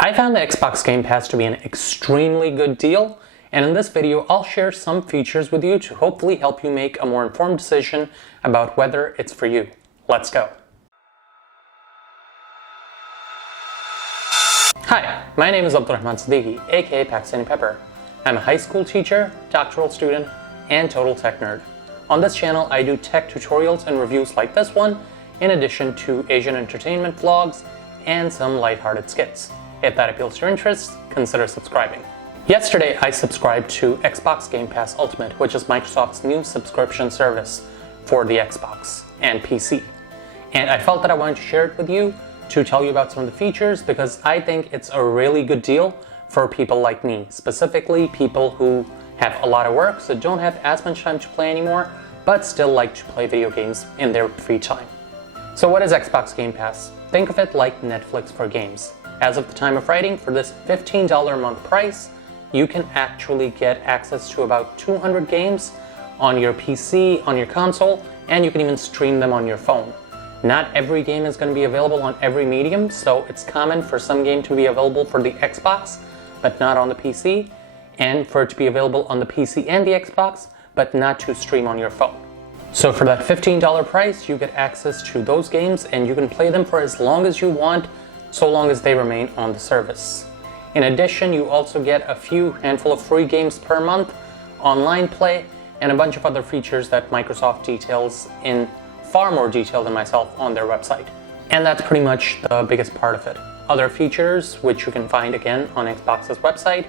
I found the Xbox Game Pass to be an extremely good deal, and in this video I'll share some features with you to hopefully help you make a more informed decision about whether it's for you. Let's go. Hi, my name is Abdurrahman Siddiqui, aka Pakistani Pepper. I'm a high school teacher, doctoral student, and total tech nerd. On this channel I do tech tutorials and reviews like this one, in addition to Asian entertainment vlogs and some lighthearted skits. If that appeals to your interests, consider subscribing. Yesterday I subscribed to Xbox Game Pass Ultimate, which is Microsoft's new subscription service for the Xbox and PC. And I felt that I wanted to share it with you to tell you about some of the features because I think it's a really good deal for people like me, specifically people who have a lot of work, so don't have as much time to play anymore, but still like to play video games in their free time. So what is Xbox Game Pass? Think of it like Netflix for games. As of the time of writing, for this $15 a month price, you can actually get access to about 200 games on your PC, on your console, and you can even stream them on your phone. Not every game is going to be available on every medium, so it's common for some game to be available for the Xbox, but not on the PC, and for it to be available on the PC and the Xbox, but not to stream on your phone. So for that $15 price, you get access to those games and you can play them for as long as you want, so long as they remain on the service. In addition, you also get a handful of free games per month, online play, and a bunch of other features that Microsoft details in far more detail than myself on their website. And that's pretty much the biggest part of it. Other features, which you can find again on Xbox's website,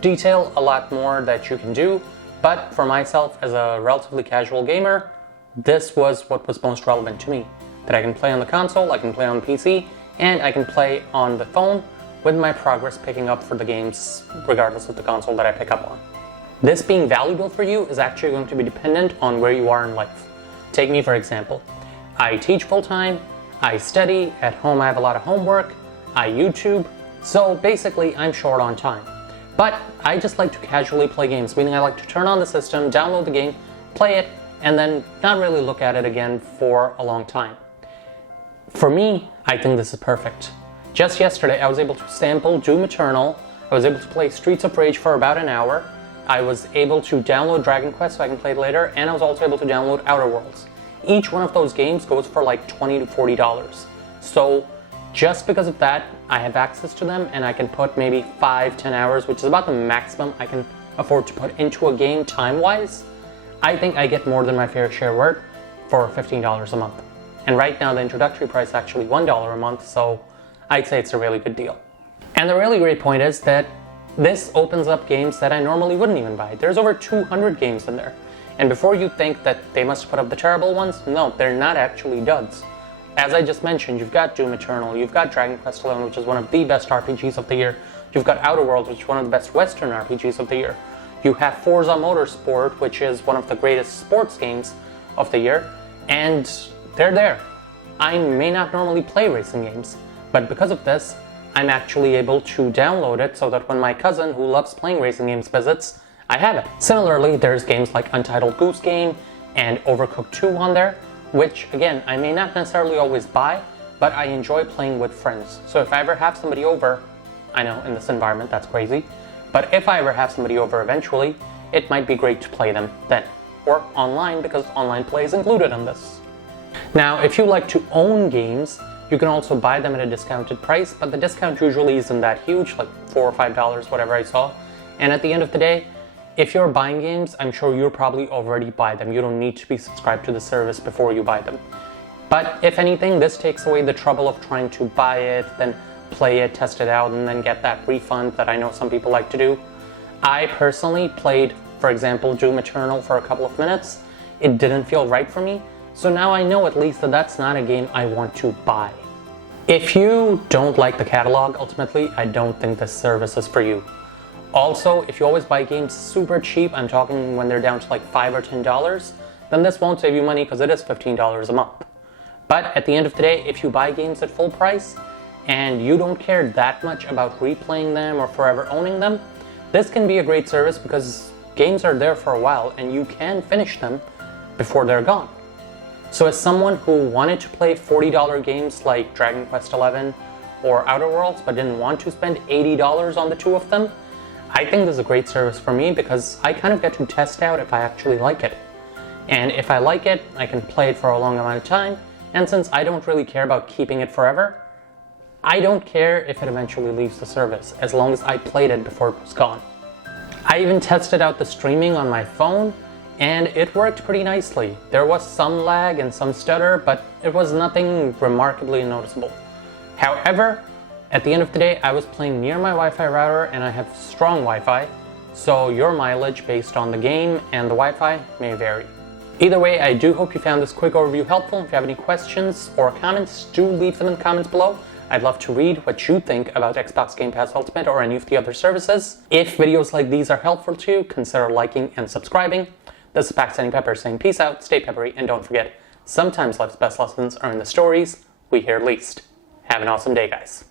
detail a lot more that you can do, but for myself as a relatively casual gamer, this was what was most relevant to me. That I can play on the console, I can play on the PC, and I can play on the phone with my progress picking up for the games regardless of the console that I pick up on. This being valuable for you is actually going to be dependent on where you are in life. Take me for example. I teach full-time, I study, at home I have a lot of homework, I YouTube, so basically I'm short on time. But I just like to casually play games, meaning I like to turn on the system, download the game, play it, and then not really look at it again for a long time. For me, I think this is perfect. Just yesterday I was able to sample Doom Eternal, I was able to play Streets of Rage for about an hour, I was able to download Dragon Quest so I can play it later, and I was also able to download Outer Worlds. Each one of those games goes for like $20 to $40. So just because of that, I have access to them and I can put maybe 5-10 hours, which is about the maximum I can afford to put into a game time-wise. I think I get more than my fair share worth for $15 a month. And right now the introductory price is actually $1 a month, so I'd say it's a really good deal. And the really great point is that this opens up games that I normally wouldn't even buy. There's over 200 games in there. And before you think that they must put up the terrible ones, no, they're not actually duds. As I just mentioned, you've got Doom Eternal, you've got Dragon Quest XI, which is one of the best RPGs of the year. You've got Outer Worlds, which is one of the best Western RPGs of the year. You have Forza Motorsport, which is one of the greatest sports games of the year. And they're there. I may not normally play racing games, but because of this, I'm actually able to download it so that when my cousin who loves playing racing games visits, I have it. Similarly, there's games like Untitled Goose Game and Overcooked 2 on there, which again, I may not necessarily always buy, but I enjoy playing with friends. So if I ever have somebody over, I know in this environment that's crazy, but if I ever have somebody over eventually, it might be great to play them then. Or online, because online play is included in this. Now, if you like to own games, you can also buy them at a discounted price, but the discount usually isn't that huge, like $4 or $5, whatever I saw. And at the end of the day, if you're buying games, I'm sure you'll probably already buy them. You don't need to be subscribed to the service before you buy them. But if anything, this takes away the trouble of trying to buy it, then play it, test it out, and then get that refund that I know some people like to do. I personally played, for example, Doom Eternal for a couple of minutes. It didn't feel right for me. So now I know at least that that's not a game I want to buy. If you don't like the catalog, ultimately, I don't think this service is for you. Also, if you always buy games super cheap, I'm talking when they're down to like $5 or $10, then this won't save you money because it is $15 a month. But at the end of the day, if you buy games at full price and you don't care that much about replaying them or forever owning them, this can be a great service because games are there for a while and you can finish them before they're gone. So as someone who wanted to play $40 games like Dragon Quest XI or Outer Worlds but didn't want to spend $80 on the two of them, I think this is a great service for me because I kind of get to test out if I actually like it. And if I like it, I can play it for a long amount of time, and since I don't really care about keeping it forever, I don't care if it eventually leaves the service, as long as I played it before it was gone. I even tested out the streaming on my phone, and it worked pretty nicely. There was some lag and some stutter, but it was nothing remarkably noticeable. However, at the end of the day, I was playing near my Wi-Fi router and I have strong Wi-Fi, so your mileage based on the game and the Wi-Fi may vary. Either way, I do hope you found this quick overview helpful. If you have any questions or comments, do leave them in the comments below. I'd love to read what you think about Xbox Game Pass Ultimate or any of the other services. If videos like these are helpful to you, consider liking and subscribing. This is Pakistani Pepper saying peace out, stay peppery, and don't forget, sometimes life's best lessons are in the stories we hear least. Have an awesome day, guys.